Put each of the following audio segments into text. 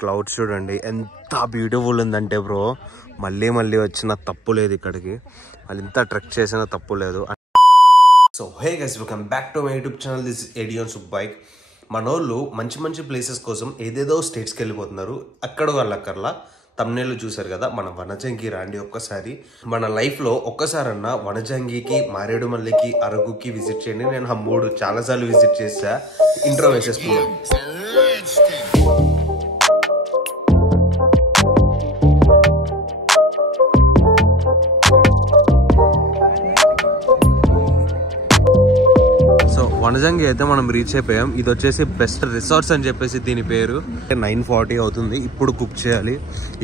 Clouds చూడండి ఎంత beautiful ఉందంటే బ్రో, మళ్ళీ మళ్ళీ వచ్చిన తప్పు లేదు ఇక్కడికి, వాళ్ళు ఇంత ట్రెక్ చేసిన తప్పు లేదు. So hey guys, welcome back to my YouTube channel. This ఎడియన్ సుబ్బైక్. మనోళ్ళు మంచి మంచి ప్లేసెస్ కోసం ఏదేదో స్టేట్స్కి వెళ్ళిపోతున్నారు. అక్కడ వాళ్ళక్కర్లా తమ్నేళ్ళు చూసారు కదా, మన వనజంగి రాండి ఒక్కసారి. మన లైఫ్లో ఒక్కసారన్నా వనజంగికి, మారేడుమల్లికి, అరకుకి విజిట్ చేయండి. నేను ఆ 3 చాలాసార్లు విజిట్ చేసా. ఇంట్రో వేసేసుకున్నాను. వనజంగి అయితే మనం రీచ్ అయిపోయాం. ఇది వచ్చేసి బెస్ట్ రిసార్ట్స్ అని చెప్పేసి దీని పేరు. 9:40 అవుతుంది. ఇప్పుడు కుక్ చేయాలి.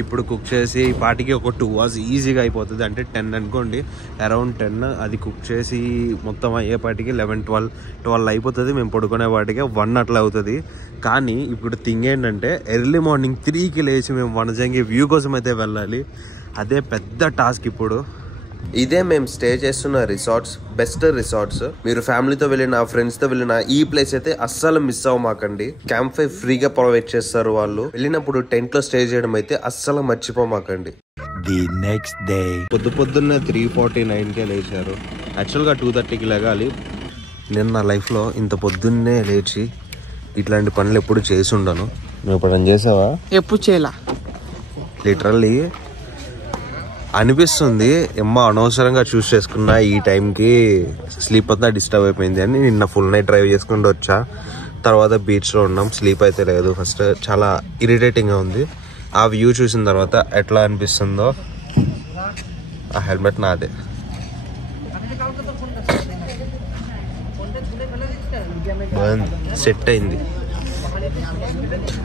ఇప్పుడు కుక్ చేసి పాటికి ఒక 2 hours ఈజీగా అయిపోతుంది. అంటే 10 అనుకోండి, అరౌండ్ 10. అది కుక్ చేసి మొత్తం అయ్యేపాటికి 11-12 అయిపోతుంది. మేము పడుకునే వాటికి 1 అట్లా అవుతుంది. కానీ ఇప్పుడు థింగ్ ఏంటంటే, ఎర్లీ మార్నింగ్ 3కి లేచి మేము వనజంగి వ్యూ కోసం అయితే వెళ్ళాలి. అదే పెద్ద టాస్క్. ఇప్పుడు ఇదే మేము స్టే చేస్తున్న రిసార్ట్స్, బెస్ట్ రిసార్ట్స్. మీరు ఫ్యామిలీతో వెళ్ళిన, ఫ్రెండ్స్తో వెళ్ళిన ఈ ప్లేస్ అయితే అస్సలు మిస్ అవ్వమాకండి. క్యాంప్ ఫైర్ ఫ్రీగా ప్రొవైడ్ చేస్తారు వాళ్ళు. వెళ్ళినప్పుడు టెంట్ లో స్టే చేయడం అయితే అస్సలు మర్చిపోమాకండి. ది నెక్స్ట్ డే పొద్దున్నే 3:49కే లేచారు. యాక్చువల్గా 2:30కి లేగాలి. నేను నా లైఫ్లో ఇంత పొద్దున్నే లేచి ఇట్లాంటి పనులు ఎప్పుడు చేసి ఉండను. నువ్వు ఎప్పుడైనా చేసావా? ఎప్పుడు చేయలా. లిటరల్లీ అనిపిస్తుంది ఏమ్మా అనవసరంగా చూస్ చేసుకున్నా, ఈ టైంకి స్లీప్ అంతా డిస్టర్బ్ అయిపోయింది అని. నిన్న ఫుల్ నైట్ డ్రైవ్ చేసుకుంటూ వచ్చా. తర్వాత బీచ్లో ఉన్నాం. స్లీప్ అయితే లేదు. ఫస్ట్ చాలా ఇరిటేటింగ్గా ఉంది. ఆ వ్యూ చూసిన తర్వాత ఎట్లా అనిపిస్తుందో. ఆ హెల్మెట్ నాదే. సెట్ అయింది.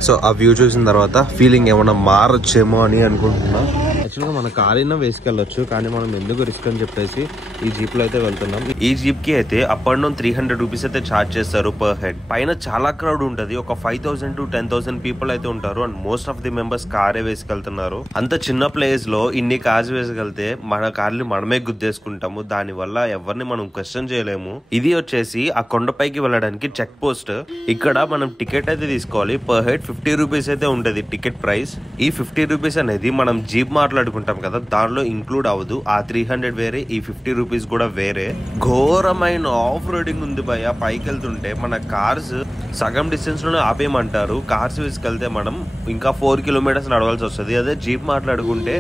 సో ఆ వ్యూ చూసిన తర్వాత ఫీలింగ్ ఏమన్నా మారొచ్చేమో అని అనుకుంటున్నా. యాక్చువల్గా మన కార్ అయినా వేసుకెళ్ళొచ్చు, కానీ మనం ఎందుకు రిస్క్ అని చెప్పేసి ఈ జీప్ లో అయితే వెళ్తున్నాం. ఈ జీప్ కి అయితే అప్ అండ్ డౌన్ 300 రూపీస్ అయితే ఛార్జ్ చేస్తారు పర్ హెడ్. పైన చాలా క్రౌడ్ ఉంటది. ఒక 5,000 to 10,000 పీపుల్ అయితే ఉంటారు. And most of the members కారే వేసుకెళ్తున్నారు. అంత చిన్న ప్లేస్ లో ఇన్ని కార్స్ వేసుకెళ్తే మన కార్ని మనమే గుద్దేసుకుంటాము. దాని వల్ల ఎవరిని మనం క్వశ్చన్ చేయలేము. ఇది వచ్చేసి ఆ కొండపైకి వెళ్ళడానికి చెక్ పోస్ట్. ఇక్కడ మనం టికెట్ అయితే తీసుకోవాలి. పర్ హెడ్ 50 రూపీస్ అయితే ఉంటది టికెట్ ప్రైస్. ఈ 50 రూపీస్ అనేది మనం జీప్ మాట్లాడుకుంటాం కదా, దానిలో ఇంక్లూడ్ అవ్వదు. ఆ 300 వేరే, ఈ 50 రూపీస్ కూడా వేరే. ఘోరమైన ఆఫ్ రోడింగ్ ఉంది భయ. పైకి వెళ్తుంటే మన కార్స్ సగం డిస్టెన్స్ లోనే ఆపేయమంటారు. కార్స్ వేసుకెళ్తే మనం ఇంకా 4 కిలోమీటర్స్ నడవాల్సి వస్తుంది. అదే జీప్ మాట్లాడుకుంటే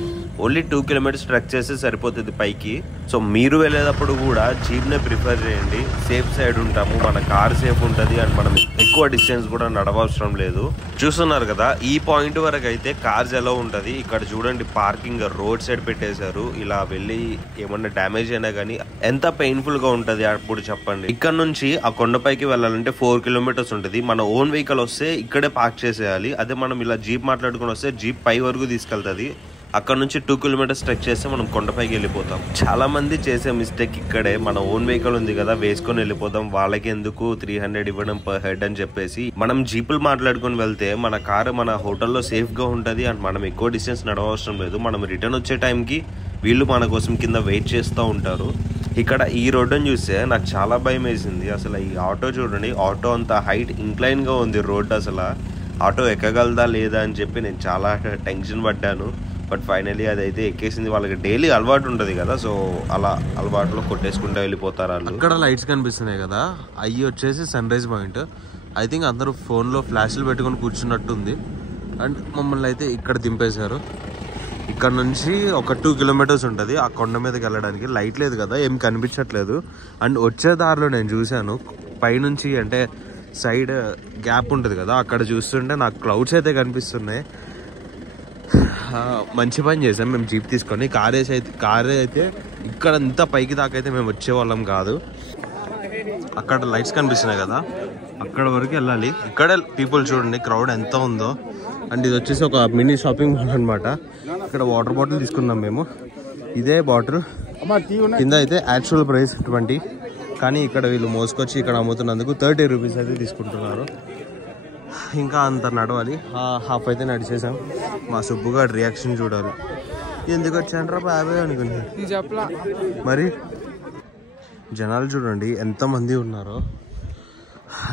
ఓన్లీ 2 కిలోమీటర్స్ ట్రెక్ చేస్తే సరిపోతుంది పైకి. సో మీరు వెళ్ళేటప్పుడు కూడా జీప్ నే ప్రిఫర్ చేయండి. సేఫ్ సైడ్ ఉంటాము, మన కార్ సేఫ్ ఉంటుంది. అండ్ మనం ఎక్కువ డిస్టెన్స్ కూడా నడవవసరం లేదు. చూస్తున్నారు కదా, ఈ పాయింట్ వరకు అయితే కార్స్ ఎలా ఉంటది. ఇక్కడ చూడండి, పార్కింగ్ రోడ్ సైడ్ పెట్టేశారు. ఇలా వెళ్ళి ఏమన్నా డ్యామేజ్ అయినా కానీ ఎంత పెయిన్ఫుల్ గా ఉంటది అప్పుడు చెప్పండి. ఇక్కడ నుంచి ఆ కొండపైకి వెళ్ళాలంటే 4 కిలోమీటర్స్ ఉంటుంది. మన ఓన్ వెహికల్ వస్తే ఇక్కడే పార్క్ చేసేయాలి. అదే మనం ఇలా జీప్ మాట్లాడుకుని వస్తే జీప్ పై వరకు తీసుకెళ్తుంది. అక్కడ నుంచి 2 కిలోమీటర్స్ ట్రెక్ చేస్తే మనం కొండపైకి వెళ్ళిపోతాం. చాలా మంది చేసే మిస్టేక్ ఇక్కడే. మన ఓన్ వెహికల్ ఉంది కదా, వేసుకొని వెళ్ళిపోతాం. వాళ్ళకి ఎందుకు 300 ఇవ్వడం పర్ హెడ్ అని చెప్పేసి మనం జీపులు మాట్లాడుకుని వెళ్తే మన కారు మన హోటల్లో సేఫ్ గా ఉంటది. అండ్ మనం ఎక్కువ డిస్టెన్స్ నడవవసరం లేదు. మనం రిటర్న్ వచ్చే టైంకి వీళ్ళు మన కోసం కింద వెయిట్ చేస్తూ ఉంటారు. ఇక్కడ ఈ రోడ్డుని చూస్తే నాకు చాలా భయం వేసింది. అసలు ఈ ఆటో చూడండి, ఆటో అంత హైట్ ఇంక్లైన్ గా ఉంది రోడ్. అసలు ఆటో ఎక్కగలదా లేదా అని చెప్పి నేను చాలా టెన్షన్ పడ్డాను. బట్ ఫైనలీ అదైతే ఎక్కేసింది. వాళ్ళకి డైలీ అలవాటు ఉంటుంది కదా, సో అలా అలవాటులో కొట్టేసుకుంటూ వెళ్ళిపోతారు వాళ్ళు. అక్కడ లైట్స్ కనిపిస్తున్నాయి కదా, అవి వచ్చేసి sunrise point. I think అందరూ ఫోన్లో ఫ్లాష్లు పెట్టుకొని కూర్చున్నట్టుంది. అండ్ మమ్మల్ని అయితే ఇక్కడ దింపేశారు. ఇక్కడ నుంచి ఒక 2 కిలోమీటర్స్ ఉంటుంది ఆ కొండ మీదకి వెళ్ళడానికి. లైట్ లేదు కదా, ఏం కనిపించట్లేదు. అండ్ వచ్చే దారిలో నేను చూశాను పైనుంచి, అంటే సైడ్ గ్యాప్ ఉంటుంది కదా, అక్కడ చూస్తుంటే నాకు క్లౌడ్స్ అయితే కనిపిస్తున్నాయి. మంచి పని చేసాం మేము జీప్ తీసుకొని. కార్ అయితే ఇక్కడ ఇంత పైకి దాకా అయితే మేము వచ్చేవాళ్ళం కాదు. అక్కడ లైట్స్ కనిపిస్తున్నాయి కదా, అక్కడ వరకు వెళ్ళాలి. ఇక్కడే పీపుల్ చూడండి, క్రౌడ్ ఎంత ఉందో. అండ్ ఇది వచ్చేసి ఒక మినీ షాపింగ్ మాల్ అనమాట. ఇక్కడ వాటర్ బాటిల్ తీసుకున్నాం మేము. ఇదే బాటిల్ కింద అయితే యాక్చువల్ ప్రైస్ 20, కానీ ఇక్కడ వీళ్ళు మోసుకొచ్చి ఇక్కడ అమ్ముతున్నందుకు 30 రూపీస్ అయితే తీసుకుంటున్నారు. ఇంకా అంత నడవాలి. హాఫ్ అయితే నడిచేసాం. మా సుబ్బుగాడు రియాక్షన్ చూడాలి. ఎందుకు వచ్చానరా బాబాయ్ అనుకున్నా. మరి జనాలు చూడండి ఎంతమంది ఉన్నారో.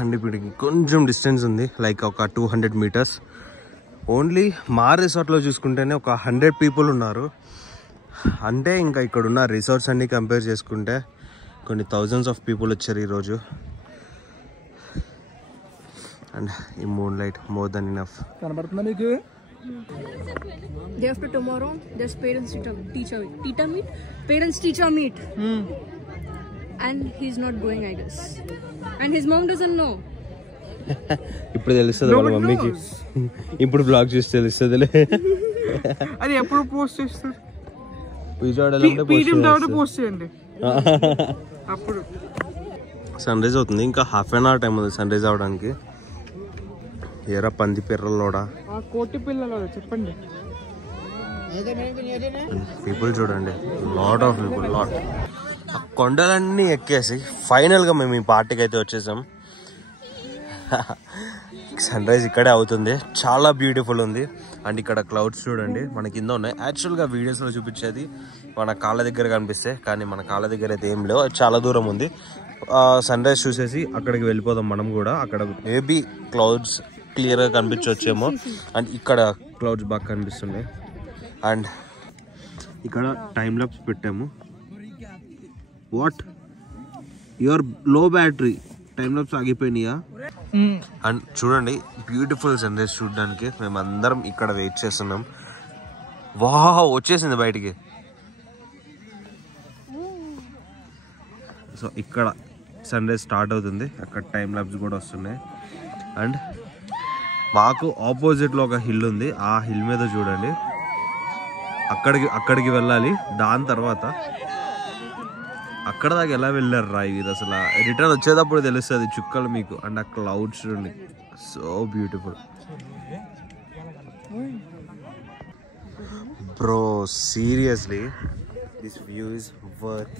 అండ్ ఇప్పుడు కొంచెం డిస్టెన్స్ ఉంది, లైక్ ఒక 200 మీటర్స్. ఓన్లీ మా రిసార్ట్లో చూసుకుంటేనే ఒక 100 పీపుల్ ఉన్నారు. అంటే ఇంకా ఇక్కడ ఉన్న రిసార్ట్స్ అన్నీ కంపేర్ చేసుకుంటే కొన్ని థౌజండ్స్ ఆఫ్ పీపుల్ వచ్చారు ఈరోజు. అండ్ ఈ moon light more than enough. కనబడుతుందా మీకు? Day after tomorrow, there's parents teacher meet. And he's not going, I guess. And his mom doesn't know. ఇప్పుడు తెలుస్తుంది వాళ్ళ మమ్మీకి. ఇప్పుడు బ్లాగ్ చూసి తెలుస్తుందిలే. అది ఎప్పుడు పోస్ట్ చేస్తారు? పోస్ట్ చేయండి. అప్పుడు సన్ రైజ్ అవుతుంది. ఇంకా హాఫ్ అన్ అవర్ టైం ఉంది సన్ రైజ్ అవడానికి. ఏరా పంది పిర్రలోడా కోటి పిల్లలు చెప్పండి. పీపుల్ చూడండి, లాట్ ఆఫ్ పీపుల్, లాట్. ఆ కొండలన్నీ ఎక్కేసి ఫైనల్గా మేము ఈ పార్టీకి అయితే వచ్చేసాం. సన్ రైజ్ ఇక్కడే అవుతుంది. చాలా బ్యూటిఫుల్ ఉంది. అండ్ ఇక్కడ క్లౌడ్స్ చూడండి మన కింద ఉన్నాయి. యాక్చువల్గా వీడియోస్లో చూపించేది మన కాళ్ళ దగ్గర కనిపిస్తే, కానీ మన కాళ్ళ దగ్గర అయితే ఏం లేవు. అది చాలా దూరం ఉంది. సన్ రైజ్ చూసేసి అక్కడికి వెళ్ళిపోదాం మనం కూడా. అక్కడ మేబీ క్లౌడ్స్ క్లియర్గా కనిపించవచ్చేమో. అండ్ ఇక్కడ క్లౌడ్స్ బాగా కనిపిస్తున్నాయి. అండ్ ఇక్కడ టైం లాప్స్ పెట్టాము. వాట్ యువర్ లో బ్యాటరీ టైం లాప్స్ ఆగిపోయినాయా? అండ్ చూడండి బ్యూటిఫుల్ సన్ రైజ్ చూడడానికి మేమందరం ఇక్కడ వెయిట్ చేస్తున్నాం. వావ్ వచ్చేసింది బయటికి. సో ఇక్కడ సన్ రైజ్ స్టార్ట్ అవుతుంది. అక్కడ టైం లాప్స్ కూడా వస్తున్నాయి. అండ్ మాకు ఆపోజిట్లో ఒక హిల్ ఉంది. ఆ హిల్ మీద చూడండి, అక్కడికి వెళ్ళాలి. దాని తర్వాత అక్కడ దాకా ఎలా వెళ్ళారు రా ఇది అసలు. రిటర్న్ వచ్చేటప్పుడు తెలుస్తుంది చుక్కలు మీకు. అండ్ ఆ క్లౌడ్స్ చూడండి, so beautiful bro. Seriously this view is worth.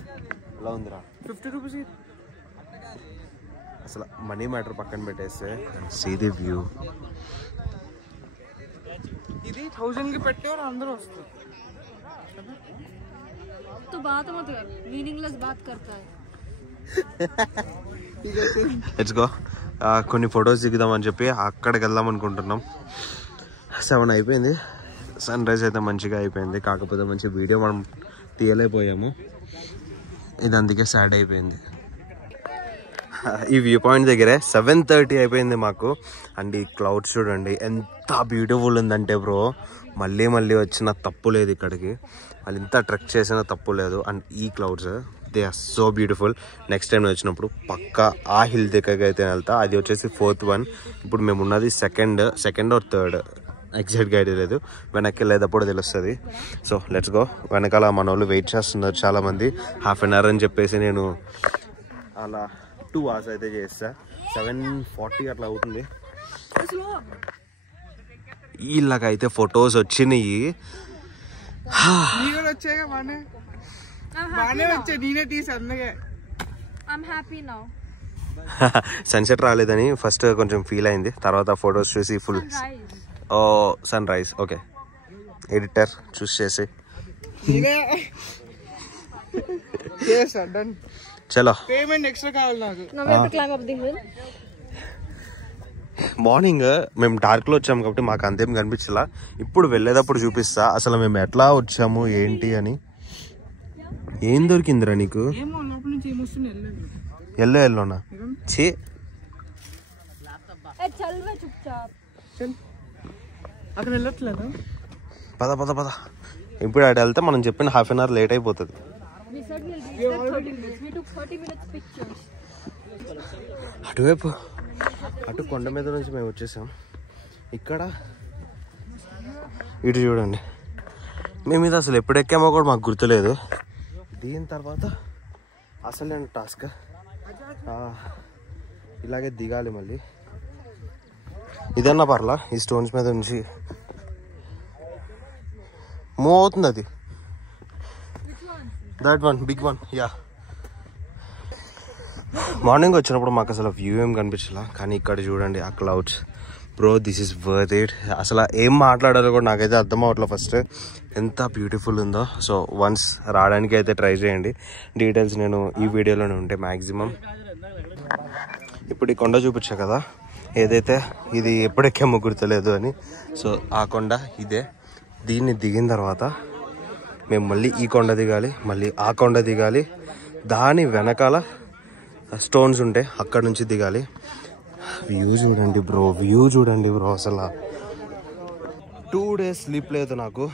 ఎలా ఉందిరా? 50 రూపీస్ అసలు మనీ మ్యాటర్ పక్కన పెట్టేస్తే సీ ది వ్యూ. ఇది 1000 కి పెట్టేవారు అందరూ వస్తారు. तो बात मत कर, मीनिंगलेस बात करता है. Let's go. కొన్ని ఫొటోస్ దిగుదామని చెప్పి అక్కడికి వెళ్దాం అనుకుంటున్నాం. 7 అయిపోయింది. సన్ రైజ్ అయితే మంచిగా అయిపోయింది. కాకపోతే మంచి వీడియో మనం తీయలేకపోయాము. ఇది అందుకే సాడ్ అయిపోయింది. ఈ వ్యూ పాయింట్ దగ్గరే 7:30 అయిపోయింది మాకు. అండ్ ఈ క్లౌడ్స్ చూడండి ఎంత బ్యూటిఫుల్ ఉందంటే బ్రో, మళ్ళీ వచ్చిన తప్పు లేదు ఇక్కడికి. వాళ్ళు ఇంత ట్రెక్ చేసిన తప్పు లేదు. అండ్ ఈ clouds they are so beautiful. Next time వచ్చినప్పుడు పక్కా ఆ హిల్ దగ్గరికి అయితే వెళ్తా. అది వచ్చేసి 4th వన్. ఇప్పుడు మేము ఉన్నది సెకండ్ ఆర్ థర్డ్, ఎగ్జాక్ట్గా ఐడియా లేదు. వెనక్కి వెళ్ళేటప్పుడు తెలుస్తుంది. So let's go. వెనకాల మన వాళ్ళు వెయిట్ చేస్తున్నారు చాలామంది. హాఫ్ అన్ అవర్ అని చెప్పేసి నేను అలా 2 hours అయితే చేస్తా. 7:40 అట్లా అవుతుంది. వీళ్ళకైతే ఫొటోస్ వచ్చినాయి. సన్సెట్ రాలేదని ఫస్ట్ కొంచెం ఫీల్ అయింది. తర్వాత ఫొటోస్ చూసి ఫుల్ ఓ సన్ రైజ్. ఓకే ఎడిటర్ చూస్ చేసి చలో. పేమెంట్ ఎక్స్ట్రా కావాలి నాకు. మార్నింగ్ మేము డార్క్లో వచ్చాము కాబట్టి మాకు అంతేం కనిపించలా. ఇప్పుడు వెళ్ళేటప్పుడు చూపిస్తా అసలు మేము ఎట్లా వచ్చాము ఏంటి అని. ఏం దొరికిందిరా నీకు? ఎల్లోనా చే అక్కడ వెళ్ళట్లేదు. పద ఇప్పుడు అటు వెళ్తే మనం చెప్పిన హాఫ్ అన్ అవర్ లేట్ అయిపోతుంది. అటువైపు అటు కొండ మీద నుంచి మేము వచ్చేసాం. ఇక్కడ ఇటు చూడండి, మేము ఇది అసలు ఎప్పుడు ఎక్కామో కూడా మాకు గుర్తులేదు. దీని తర్వాత అసలు టాస్క్ ఇలాగే దిగాలి మళ్ళీ. ఇదన్నా పర్లా, ఈ స్టోన్స్ మీద నుంచి మూవ్ అవుతుంది అది. That one big one. Yeah morning వచ్చినప్పుడు మాకు అసలు వ్యూ ఏం కనిపించలా, కానీ ఇక్కడ చూడండి ఆ clouds. Bro this is worth it. అసలు ఏం మాట్లాడాలో కూడా నాకైతే అర్థం అవ్వట్లేదు ఫస్ట్, ఎంత బ్యూటిఫుల్ ఉందో. సో వన్స్ రావడానికి అయితే ట్రై చేయండి. డీటెయిల్స్ నేను ఈ వీడియోలోనే ఉంటాయి మ్యాక్సిమం. ఇప్పుడు ఈ కొండ చూపించా కదా, ఏదైతే ఇది ఎప్పుడెక్కామో గుర్తులేదు అని. సో ఆ కొండ ఇదే. దీన్ని దిగిన తర్వాత మేము మళ్ళీ ఈ కొండ దిగాలి, మళ్ళీ ఆ కొండ దిగాలి, దాని వెనకాల స్టోన్స్ ఉంటాయి అక్కడ నుంచి దిగాలి. వ్యూ చూడండి బ్రో, వ్యూ చూడండి బ్రో. అసలు 2 days స్లీప్ లేదు నాకు.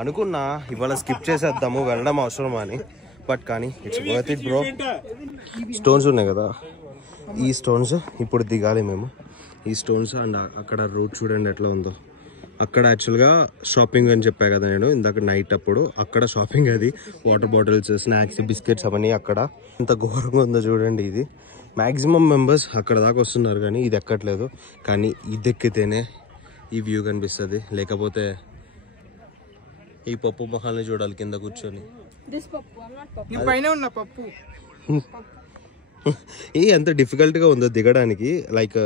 అనుకున్నా ఇవాళ స్కిప్ చేసేద్దాము, వెళ్ళడం అవసరమా అని. బట్ కానీ it's worth it bro. Stones ఉన్నాయి కదా, ఈ స్టోన్స్ ఇప్పుడు దిగాలి మేము. ఈ స్టోన్స్ అండ్ అక్కడ రూట్ చూడండి ఎట్లా ఉందో. అక్కడ యాక్చువల్గా షాపింగ్ అని చెప్పా కదా నేను ఇందాక నైట్ అప్పుడు. అక్కడ షాపింగ్ అది, వాటర్ బాటిల్స్, స్నాక్స్, బిస్కెట్స్ అవన్నీ అక్కడ. ఎంత ఘోరంగా ఉందో చూడండి. ఇది మ్యాక్సిమం మెంబర్స్ అక్కడ దాకా వస్తున్నారు కానీ ఇది ఎక్కట్లేదు. కానీ ఇది ఎక్కితేనే ఈ వ్యూ కనిపిస్తుంది, లేకపోతే ఈ పప్పు మొహాల్ని చూడాలి కింద కూర్చొని. పైన ఉన్న పప్పు ఏ ఎంత డిఫికల్ట్గా ఉందో దిగడానికి. లైక్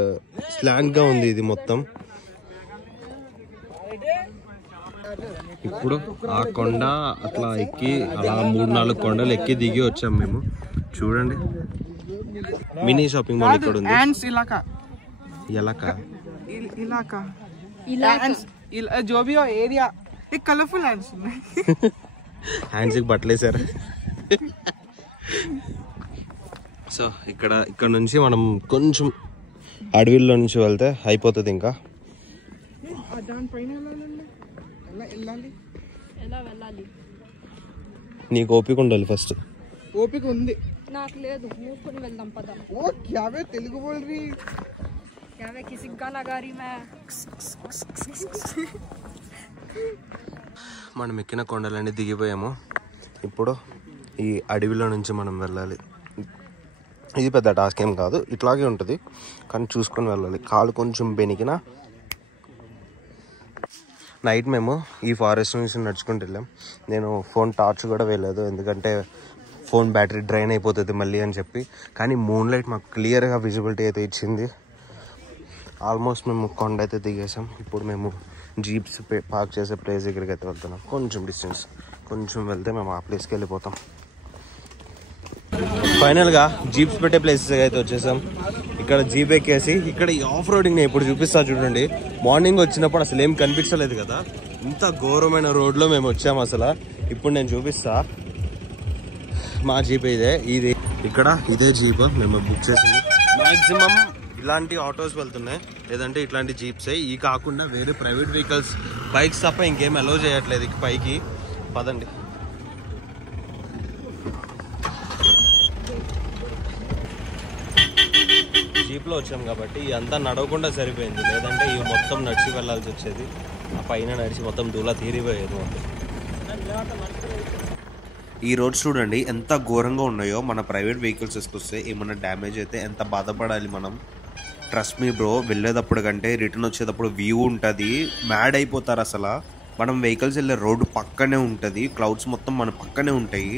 స్లాంట్గా ఉంది ఇది మొత్తం. ఇప్పుడు ఆ కొండ అట్లా ఎక్కి అలా 3-4 కొండలు ఎక్కి దిగి వచ్చాం మేము. చూడండి మినీ షాపింగ్ మాల్ ఇక్కడ ఉంది. जो भी हो एरिया एक कलरफुल हैंड्स హ్యాండ్స్ కి బట్టలేసారు. సో ఇక్కడ నుంచి మనం కొంచెం అడవిలో నుంచి వెళ్తే అయిపోతుంది. ఇంకా నీకు ఓపిక ఉండాలి ఫస్ట్. ఓపిక ఉంది నాకు లేదు, మూసుకొని వెళ్దాం పద. ఓ క్యావే తెలుగు బోల్ రీ క్యావే కిసి గానా గారి మే. మనం ఎక్కిన కొండలన్నీ దిగిపోయాము. ఇప్పుడు ఈ అడవిలో నుంచి మనం వెళ్ళాలి. ఇది పెద్ద టాస్క్ ఏం కాదు, ఇట్లాగే ఉంటుంది కానీ చూసుకొని వెళ్ళాలి. కాలు కొంచెం బెనికినా. నైట్ మేము ఈ ఫారెస్ట్ నుంచి నడుచుకుంటూ వెళ్ళాం. నేను ఫోన్ టార్చ్ కూడా వేయలేదు, ఎందుకంటే ఫోన్ బ్యాటరీ డ్రైన్ అయిపోతుంది మళ్ళీ అని చెప్పి. కానీ మూన్ లైట్ మాకు క్లియర్గా విజిబిలిటీ అయితే ఇచ్చింది. ఆల్మోస్ట్ మేము కొండ అయితే దిగేసాం. ఇప్పుడు మేము జీప్స్ పార్క్ చేసే ప్లేస్ దగ్గరికి అయితే వెళ్తున్నాం. కొంచెం డిస్టెన్స్, కొంచెం వెళ్తే మేము ఆ ప్లేస్కి వెళ్ళిపోతాం. ఫైనల్గా జీప్స్ పెట్టే ప్లేసెస్ అయితే వచ్చేసాం. ఇక్కడ జీప్ ఎక్కేసి ఇక్కడ ఈ ఆఫ్ రోడింగ్ నేను ఇప్పుడు చూపిస్తా చూడండి. మార్నింగ్ వచ్చినప్పుడు అసలు ఏం కనిపించలేదు కదా, ఇంత ఘోరమైన రోడ్లో మేము వచ్చాము అసలు. ఇప్పుడు నేను చూపిస్తా. మా జీప్ ఇది ఇక్కడ ఇదే జీప్ మేము బుక్ చేసింది. మ్యాక్సిమం ఇలాంటి ఆటోస్ వెళ్తున్నాయి, లేదంటే ఇట్లాంటి జీప్సే. ఈ కాకుండా వేరే ప్రైవేట్ వెహికల్స్, బైక్స్ తప్ప ఇంకేం అలౌ చేయట్లేదు ఇక పైకి. పదండి. జీప్లో వచ్చాం కాబట్టి అంతా నడవకుండా సరిపోయింది, లేదంటే ఇవి మొత్తం నడిచి వెళ్ళాల్సి వచ్చేది. ఆ పైన నడిచి మొత్తం దూలా తీరిపోయేది మొత్తం. ఈ రోడ్స్ చూడండి ఎంత ఘోరంగా ఉన్నాయో. మన ప్రైవేట్ వెహికల్స్ వేసుకొస్తే ఏమన్నా డ్యామేజ్ అయితే ఎంత బాధపడాలి మనం. ట్రస్ట్ మీ బ్రో, వెళ్ళేటప్పుడు కంటే రిటర్న్ వచ్చేటప్పుడు వ్యూ ఉంటుంది, మ్యాడ్ అయిపోతారు అసలు. మనం వెహికల్స్ వెళ్ళే రోడ్డు పక్కనే ఉంటుంది, క్లౌడ్స్ మొత్తం మన పక్కనే ఉంటాయి.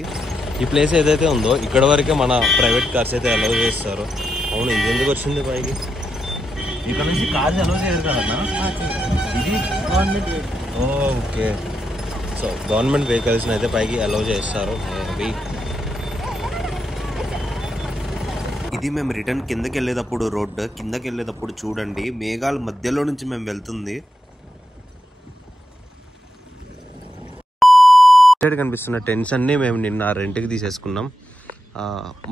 ఈ ప్లేస్ ఏదైతే ఉందో ఇక్కడ వరకే మన ప్రైవేట్ కార్స్ అయితే అలౌ చేస్తారు. అవును, ఇది ఎందుకు వచ్చింది పైకి? ఇక్కడ నుంచి కార్స్ అలౌ చేయరు కదన్నా, ఇది గవర్నమెంట్. ఓకే, సో గవర్నమెంట్ వెహికల్స్ని అయితే పైకి అలౌ చేస్తారు. ఇది మేము రిటర్న్ కిందకి వెళ్ళేటప్పుడు రోడ్డు, కిందకి వెళ్ళేటప్పుడు చూడండి మేఘాల మధ్యలో నుంచి మేము వెళ్తుంది. కనిపిస్తున్న టెంట్స్ అన్నీ మేము నిన్న రెంట్కి తీసేసుకున్నాం.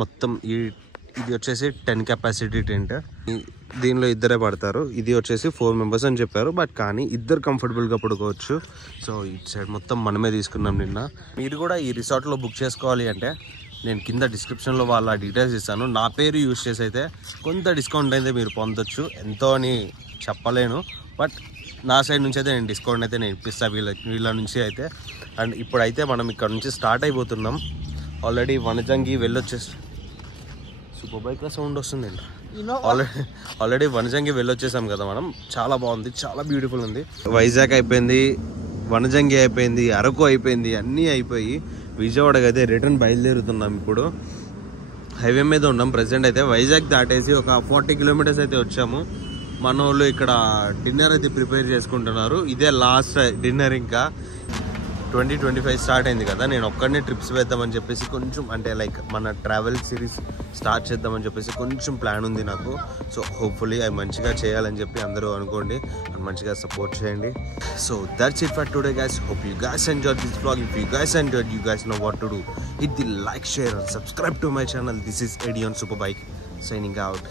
మొత్తం ఇది వచ్చేసి 10 కెపాసిటీ టెంట్. దీనిలో ఇద్దరే పడతారు. ఇది వచ్చేసి 4 మెంబర్స్ అని చెప్పారు, బట్ కానీ ఇద్దరు కంఫర్టబుల్గా పడుకోవచ్చు. సో ఇటు సైడ్ మొత్తం మనమే తీసుకున్నాం నిన్న. మీరు కూడా ఈ రిసార్ట్లో బుక్ చేసుకోవాలి అంటే నేను కింద డిస్క్రిప్షన్లో వాళ్ళ డీటెయిల్స్ ఇస్తాను. నా పేరు యూజ్ చేసి అయితే కొంత డిస్కౌంట్ అయితే మీరు పొందొచ్చు. ఎంతో అని చెప్పలేను, బట్ నా సైడ్ నుంచి అయితే నేను డిస్కౌంట్ అయితే నేను ఇప్పిస్తాను వీళ్ళ నుంచి అయితే. అండ్ ఇప్పుడైతే మనం ఇక్కడ నుంచి స్టార్ట్ అయిపోతున్నాం. ఆల్రెడీ వనజంగి వెళ్ళొచ్చేసి సూపర్ బైక్లో సౌండ్ వస్తుంది. ఆల్రెడీ వనజంగి వెళ్ళొచ్చేసాం కదా మనం. చాలా బాగుంది, చాలా బ్యూటిఫుల్ ఉంది. వైజాగ్ అయిపోయింది, వనజంగి అయిపోయింది, అరకు అయిపోయింది, అన్నీ అయిపోయి విజయవాడకి అయితే రిటర్న్ బయలుదేరుతున్నాం. ఇప్పుడు హైవే మీద ఉన్నాం ప్రెసెంట్ అయితే. వైజాగ్ దాటేసి ఒక 40 కిలోమీటర్స్ అయితే వచ్చాము. మన వాళ్ళు ఇక్కడ డిన్నర్ అయితే ప్రిపేర్ చేసుకుంటున్నారు. ఇదే లాస్ట్ డిన్నర్. ఇంకా 2025 స్టార్ట్ అయింది కదా, నేను ఒక్కడనే ట్రిప్స్ వేద్దామని చెప్పేసి కొంచెం అంటే లైక్ మన ట్రావెల్ సిరీస్ స్టార్ట్ చేద్దామని చెప్పేసి కొంచెం ప్లాన్ ఉంది నాకు. సో హోప్ఫుల్లీ అవి మంచిగా చేయాలని చెప్పి అందరూ అనుకోండి అండ్ మంచిగా సపోర్ట్ చేయండి. So that's it for today guys. Hope you guys enjoy this vlog. If you guys enjoyed, you guys know what to do. Hit the like, share and subscribe to my channel. This is Eddie on Superbike signing out.